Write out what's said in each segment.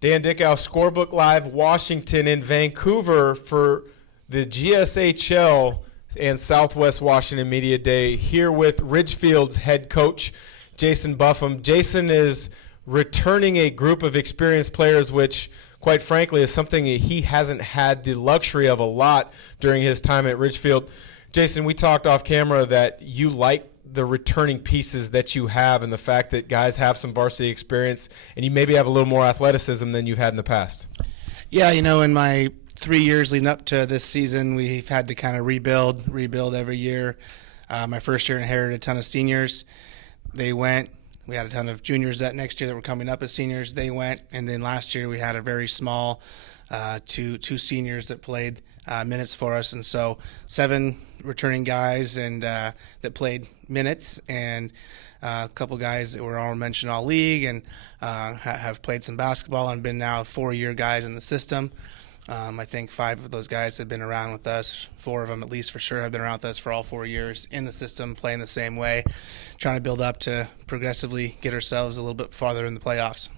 Dan Dickau, Scorebook Live Washington in Vancouver for the GSHL and Southwest Washington Media Day, here with Ridgefield's head coach, Jason Buffum. Jason is returning a group of experienced players, which, quite frankly, is something that he hasn't had the luxury of a lot during his time at Ridgefield. Jason, we talked off camera that you like the returning pieces that you have and the fact that guys have some varsity experience and you maybe have a little more athleticism than you've had in the past. Yeah, in my 3 years leading up to this season, we've had to kind of rebuild every year. My first year inherited a ton of seniors. They went. We had a ton of juniors that next year that were coming up as seniors. They went. And then last year we had a very small two seniors that played minutes for us. And so 7 returning guys and that played minutes, and a couple guys that were all mentioned all league and have played some basketball and been now 4-year guys in the system. I think 5 of those guys have been around with us. 4 of them at least for sure have been around with us for all 4 years in the system, playing the same way, trying to build up to progressively get ourselves a little bit farther in the playoffs.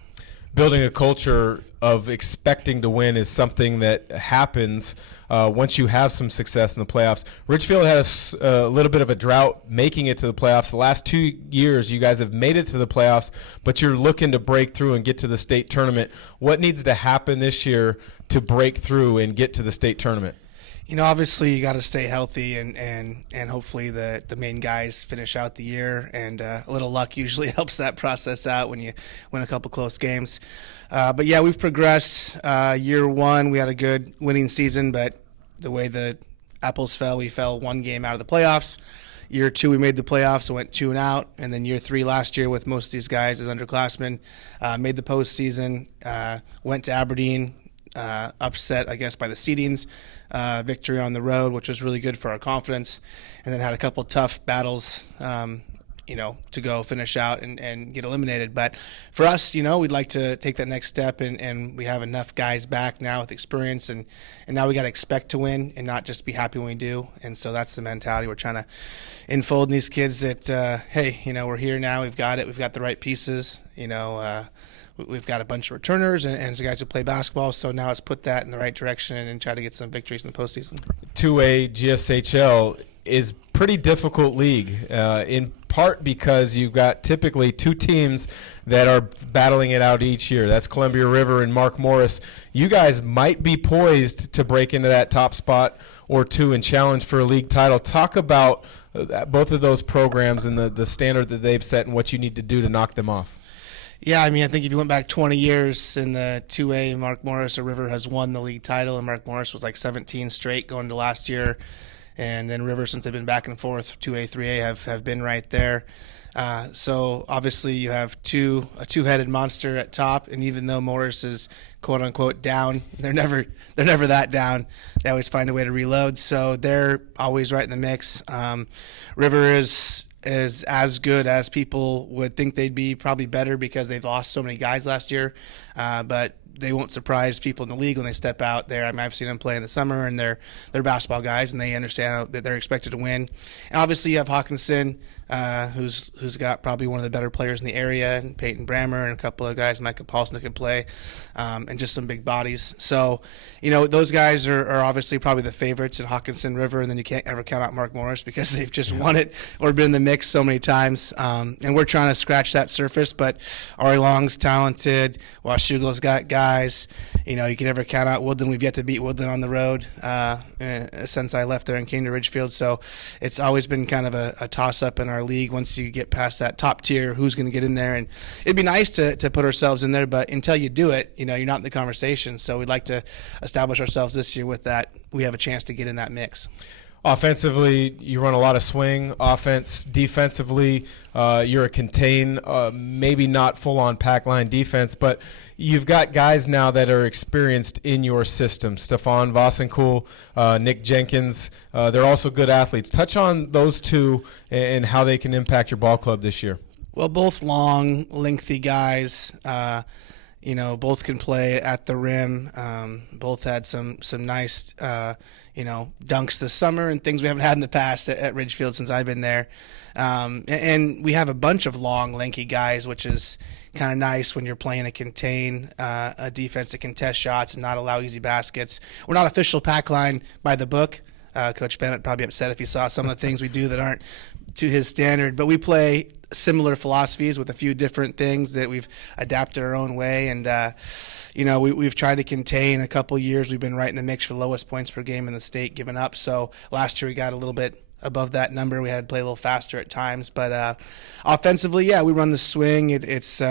Building a culture of expecting to win is something that happens once you have some success in the playoffs. Ridgefield had a little bit of a drought making it to the playoffs. The last 2 years, you guys have made it to the playoffs, but you're looking to break through and get to the state tournament. What needs to happen this year to break through and get to the state tournament? Obviously you got to stay healthy and hopefully the main guys finish out the year, and a little luck usually helps that process out when you win a couple close games. But yeah, we've progressed. Year 1, we had a good winning season, but the way the apples fell, we fell 1 game out of the playoffs. Year 2, we made the playoffs and went 2 and out. And then year 3 last year, with most of these guys as underclassmen, made the postseason, went to Aberdeen, upset, I guess, by the seedings, victory on the road, which was really good for our confidence, and then had a couple tough battles, to go finish out and get eliminated. But for us, we'd like to take that next step, and we have enough guys back now with experience, and now we got to expect to win and not just be happy when we do. And so that's the mentality we're trying to enfold in these kids that, hey, we're here now, we've got it, we've got the right pieces, we've got a bunch of returners and some guys who play basketball, so now let's put that in the right direction and try to get some victories in the postseason. 2A GSHL is pretty difficult league, in part because you've got typically 2 teams that are battling it out each year. That's Columbia River and Mark Morris. You guys might be poised to break into that top spot or 2 and challenge for a league title. Talk about both of those programs and the standard that they've set and what you need to do to knock them off. Yeah, I think if you went back 20 years in the 2A, Mark Morris or River has won the league title, and Mark Morris was like 17 straight going to last year. And then River, since they've been back and forth, 2A, 3A have been right there. So obviously you have a two-headed monster at top, and even though Morris is quote unquote down, they're never that down. They always find a way to reload, so they're always right in the mix. River is as good as people would think they'd be, probably better because they've lost so many guys last year, but they won't surprise people in the league when they step out there. I've seen them play in the summer, and they're basketball guys, and they understand that they're expected to win. And obviously you have Hawkinson, who's got probably one of the better players in the area, and Peyton Brammer and a couple of guys, Micah Paulson, that can play, and just some big bodies. So, those guys are obviously probably the favorites in Hawkinson, River, and then you can't ever count out Mark Morris because they've just won it or been in the mix so many times. And we're trying to scratch that surface, but Ari Long's talented. Washougal's got guys. You can never count out Woodland. We've yet to beat Woodland on the road since I left there and came to Ridgefield. So it's always been kind of a toss-up in our league once you get past that top tier, who's going to get in there. And it'd be nice to put ourselves in there, but until you do it, you're not in the conversation. So we'd like to establish ourselves this year with that. We have a chance to get in that mix. Offensively, you run a lot of swing offense. Defensively, you're a contain, maybe not full-on pack line defense, but you've got guys now that are experienced in your system. Stefan, Voss, Nick Jenkins, they're also good athletes. Touch on those 2 and how they can impact your ball club this year. Well, both long, lengthy guys. both can play at the rim. Both had some nice, dunks this summer and things we haven't had in the past at Ridgefield since I've been there. And we have a bunch of long, lanky guys, which is kind of nice when you're playing a contain a defense that can test shots and not allow easy baskets. We're not official pack line by the book. Coach Bennett would probably be upset if he saw some of the things we do that aren't to his standard, but we play similar philosophies with a few different things that we've adapted our own way. And, we've tried to contain a couple years. We've been right in the mix for lowest points per game in the state given up. So last year we got a little bit above that number. We had to play a little faster at times. But offensively, we run the swing. It's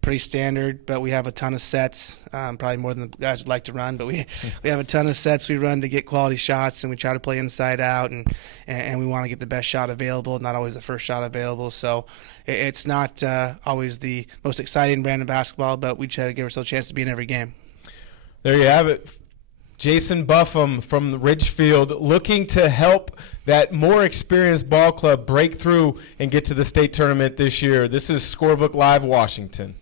pretty standard, but we have a ton of sets, probably more than the guys would like to run. But we have a ton of sets we run to get quality shots, and we try to play inside out, and we want to get the best shot available, not always the first shot available. So it's not always the most exciting brand of basketball, but we try to give ourselves a chance to be in every game. There you have it. Jason Buffum from Ridgefield looking to help that more experienced ball club break through and get to the state tournament this year. This is Scorebook Live Washington.